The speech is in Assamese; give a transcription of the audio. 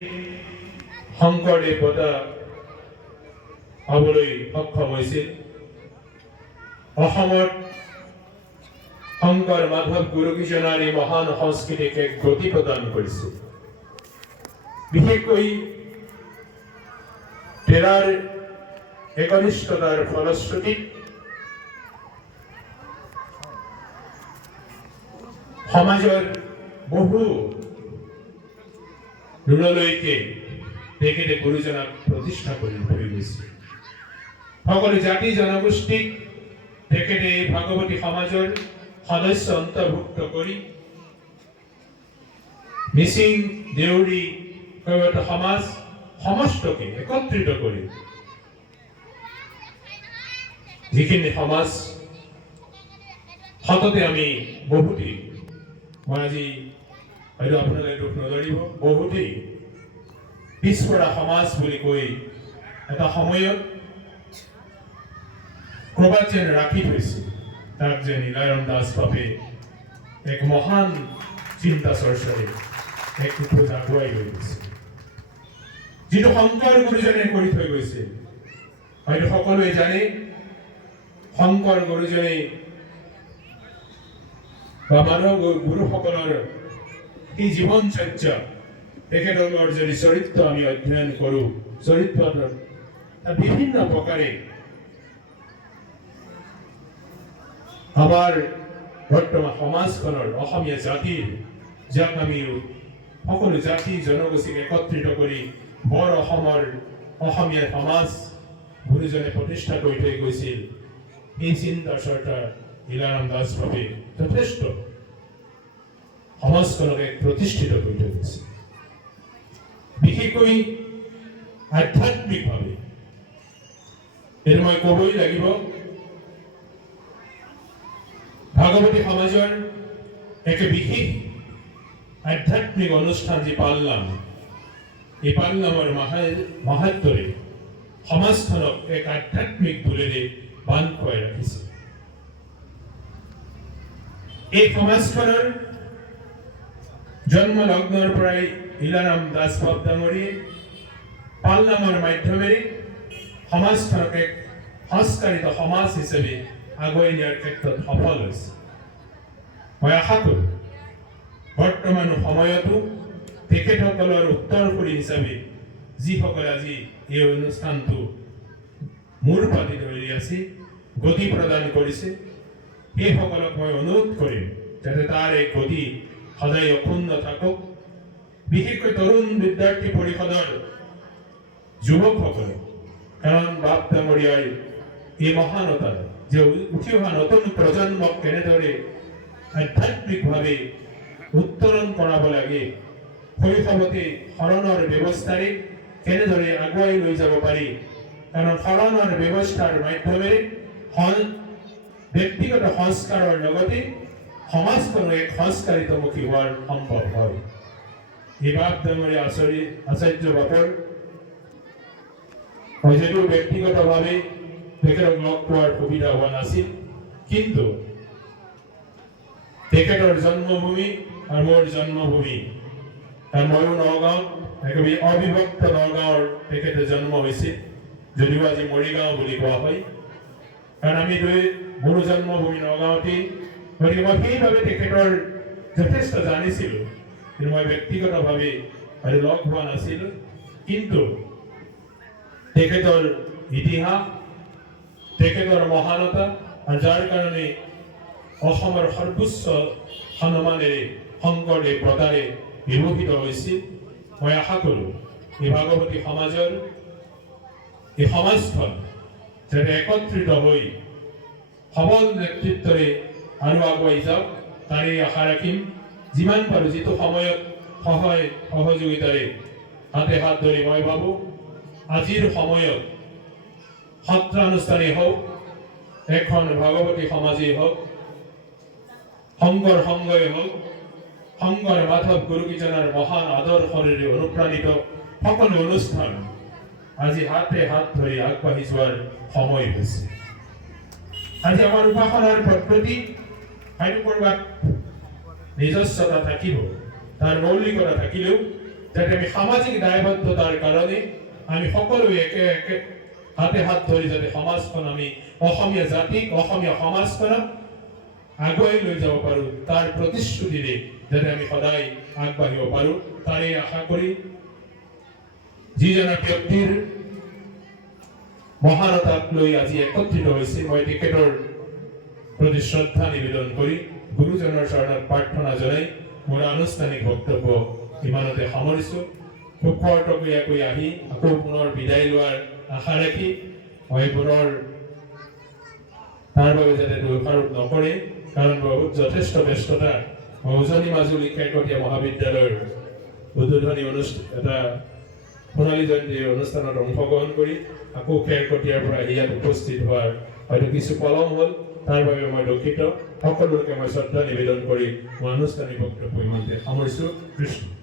শংকৰদেৱ বঁটা পাবলৈ সক্ষম হৈছিল। অসমত শংকৰ মাধৱ গুৰুকেইজনাৰ এই মহান সংস্কৃতিক এক গতি প্ৰদান কৰিছিল। বিশেষকৈ তেৰাৰ একনিষ্ঠতাৰ ফলশ্ৰুতিত সমাজৰ বহু দূৰলৈকে তেখেতে গুৰুজনাক প্ৰতিষ্ঠা কৰি থৈ গৈছিল। সকলো জাতি জনগোষ্ঠীক তেখেতে ভাগৱতী সমাজৰ সদস্য অন্তৰ্ভুক্ত কৰি মিচিং, দেউৰী, কৈৱৰ্ত সমাজ সমস্তকে একত্ৰিত কৰি যিখিনি সমাজ সততে আমি বহুতেই, মই আজি হয়তো আপোনালোকে দুখ নধৰিব, বহুতেই পিছপৰা সমাজ বুলি কৈ এটা সময়ত ক'ৰবাত যেন ৰাখি থৈছিল। তাক যে নীলাৰাম দাস বাপে এক মহান চিন্তা চৰ্চাৰে এক খোজ আগুৱাই লৈ গৈছিল। যিটো শংকৰ গুৰুজনে কৰি থৈ গৈছিল, হয়তো সকলোৱে জানে শংকৰ গুৰুজনে বা মানৱ গুৰুসকলৰ এই জীৱনচৰ্যা, তেখেতলোকৰ যদি চৰিত্ৰ আমি অধ্যয়ন কৰোঁ, চৰিত্ৰৰ বিভিন্ন প্ৰকাৰে আমাৰ বৰ্তমান সমাজখনৰ অসমীয়া জাতিৰ, যাক আমি সকলো জাতি জনগোষ্ঠীক একত্ৰিত কৰি বৰ অসমৰ অসমীয়া সমাজ গুৰুজনে প্ৰতিষ্ঠা কৰি থৈ গৈছিল। এই চিন্তা চৰ্চা নীলাৰাম দাস বাপে যথেষ্ট সমাজখনক এক প্ৰতিষ্ঠিত কৰি থৈ গৈছিল। বিশেষকৈ আধ্যাত্মিকভাৱে এইটো মই ক'বই লাগিব, ভাগৱতী সমাজৰ এক বিশেষ আধ্যাত্মিক অনুষ্ঠান যি পালনাম, এই পালনামৰ মাহাত্ম্যৰে সমাজখনক এক আধ্যাত্মিক ভুলেৰে বান্ধ খুৱাই ৰাখিছে। এই সমাজখনৰ জন্ম লগ্নৰ পৰাই নীলাৰাম দাস বাপ ডাঙৰীয়ে পালনামৰ মাধ্যমেৰে সমাজখনক এক সংস্কাৰিত সমাজ হিচাপে আগুৱাই নিয়াৰ ক্ষেত্ৰত সফল হৈছে। মই আশা কৰোঁ বৰ্তমান সময়তো তেখেতসকলৰ উত্তৰসূৰী হিচাপে যিসকলে আজি এই অনুষ্ঠানটো মূৰ পাতি ধৰি আছে, গতি প্ৰদান কৰিছে, সেইসকলক মই অনুৰোধ কৰিম যাতে তাৰ এই গতি সদায় অক্ষুণ্ণ থাকক। বিশেষকৈ তৰুণ বিদ্যাৰ্থী পৰিষদৰ যুৱকসকলে, কাৰণ বাপ ডাঙৰীয়াৰ এই মহানতা যে উঠি অহা নতুন প্ৰজন্মক কেনেদৰে আধ্যাত্মিকভাৱে উত্তৰণ কৰাব লাগে, শৈশৱতে শৰণৰ ব্যৱস্থাৰে কেনেদৰে আগুৱাই লৈ যাব পাৰি, কাৰণ শৰণৰ ব্যৱস্থাৰ মাধ্যমেৰে ব্যক্তিগত সংস্কাৰৰ লগতে সমাজখনো এক সংস্কাৰিতমুখী হোৱাৰ সম্ভৱ হয়। এই বাপ ডাঙৰীয়া আচাৰ্য বাপৰ যদিও ব্যক্তিগতভাৱে তেখেতক লগ পোৱাৰ সুবিধা হোৱা নাছিল, কিন্তু তেখেতৰ জন্মভূমি আৰু মোৰ জন্মভূমি, আৰু ময়ো নগাঁৱত, একেবাৰে অবিভক্ত নগাঁৱৰ তেখেতৰ জন্ম হৈছিল, যদিও আজি মৰিগাঁও বুলি কোৱা হয়, কাৰণ আমি মোৰো জন্মভূমি নগাঁৱতেই। গতিকে মই সেইবাবে তেখেতৰ যথেষ্ট জানিছিলোঁ, কিন্তু মই ব্যক্তিগতভাৱে হয়তো লগ হোৱা নাছিলোঁ। কিন্তু তেখেতৰ ইতিহাস, তেখেতৰ মহানতা, আৰু যাৰ কাৰণে অসমৰ সৰ্বোচ্চ সন্মানেৰে শংকৰদেৱ বঁটাৰে বিভূষিত হৈছিল, মই আশা কৰোঁ এই ভাগৱতী সমাজৰ এই সমাজখন যাতে একত্ৰিত হৈ সবল নেতৃত্বৰে আৰু আগুৱাই যাওক, তাৰেই আশা ৰাখিম। যিমান পাৰোঁ যিটো সময়ত সহায় সহযোগিতাৰে হাতে হাত ধৰি মই ভাবোঁ আজিৰ সময়ত সত্ৰানুষ্ঠানেই হওক, এখন ভাগৱতী সমাজেই হওক, শংকৰ সংঘই হওক, শংকৰ মাধৱ গুৰুকেইজনাৰ মহান আদৰ্শৰে অনুপ্ৰাণিত সকলো অনুষ্ঠান আজি হাতে হাত ধৰি আগবাঢ়ি যোৱাৰ সময় হৈছে। আজি আমাৰ উপাসনাৰ পদ্ধতি হয়তো ক'ৰবাত নিজস্বতা থাকিব, তাৰ মৌলিকতা থাকিলেও যাতে আমি সামাজিক দায়বদ্ধতাৰ কাৰণে আমি সকলোৱে একে একে হাতে হাত ধৰি যাতে সমাজখন আমি অসমীয়া জাতিক অসমীয়া সমাজখনক আগুৱাই লৈ যাব পাৰোঁ তাৰ প্ৰতিশ্ৰুতিৰে যাতে আমি সদায় আগবাঢ়িব পাৰোঁ তাৰে আশা কৰি যিজনা ব্যক্তিৰ মহানতাক লৈ আজি একত্ৰিত হৈছে মই তেখেতৰ প্ৰতি শ্ৰদ্ধা নিবেদন কৰি গুৰুজনৰ চৰণত প্ৰাৰ্থনা জনাই মোৰ আনুষ্ঠানিক বক্তব্য ইমানতে সামৰিছোঁ খুব খৰতকীয়াকৈ আহি আকৌ পুনৰ বিদায় লোৱাৰ আশা ৰাখি মই পুনৰ তাৰ বাবে যাতে দোষাৰোপ নকৰে কাৰণ বহুত যথেষ্ট ব্যস্ততা মই উজনি মাজুলী খেৰকটীয়া মহাবিদ্যালয়ৰ উদ্বোধনী এটা সোণালী জয়ন্তীৰ অনুষ্ঠানত অংশগ্ৰহণ কৰি আকৌ খেৰকটীয়াৰ পৰা ইয়াত উপস্থিত হোৱাৰ হয়তো কিছু পলম হ'ল তাৰ বাবে মই দুঃখিত সকলোকে মই শ্ৰদ্ধা নিবেদন কৰি মই আনুষ্ঠানিক বক্তব্য ইমানতে সামৰিছোঁ কৃষ্ণ